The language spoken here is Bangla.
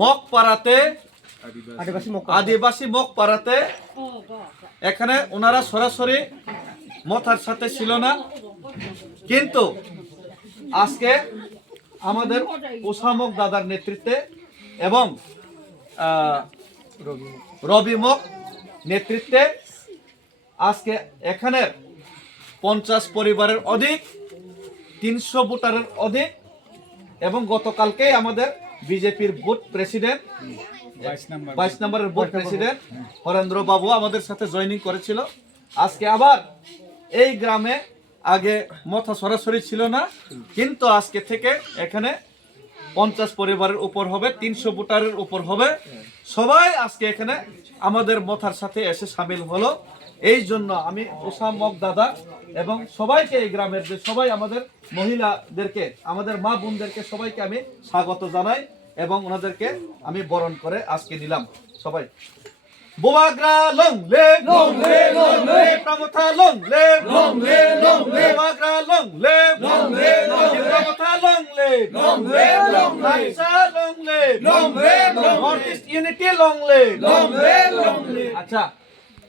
মগপাড়াতে আদিবাসী মগপাড়াতে এখানে ওনারা সরাসরি মথার সাথে ছিল না, কিন্তু আজকে আমাদের ওসামক দাদার নেতৃত্বে এবং রবিমক নেতৃত্বে আজকে এখানে 50 পরিবারের অধিক, 300 ভোটারের অধিক, এবং গতকালকেই আমাদের বিজেপির বুথ প্রেসিডেন্ট 22 নম্বরের বুথ প্রেসিডেন্ট হরেন্দ্র বাবু আমাদের সাথে জয়েনিং করেছিল। আজকে আবার এই গ্রামে আগে মথা সরাসরি ছিল না, কিন্তু আজকে থেকে এখানে 50 পরিবারের উপর হবে, 300 ভোটারের উপর হবে। সবাই আজকে এখানে আমাদের মথার সাথে এসে সামিল হলো। এই জন্য আমি ওসামক দাদা এবং সবাইকে, এই গ্রামের যে সবাই আমাদের মহিলাদেরকে, আমাদের মা বোনদেরকে সবাইকে আমি স্বাগত জানাই এবং ওনাদেরকে আমি বরণ করে আজকে নিলাম। সবাই বোমাগ্রা লং লে লং লে লং লে প্রমথা লং লে লং লে লং লে বোমাগ্রা লং লে লং লে লং লে প্রমথা লং লে লং লে লং লে লাইসা লং লে লং লে লং লে নর্থ ইস্ট ইউনিটি লং লে লং লে লং লে। আচ্ছা,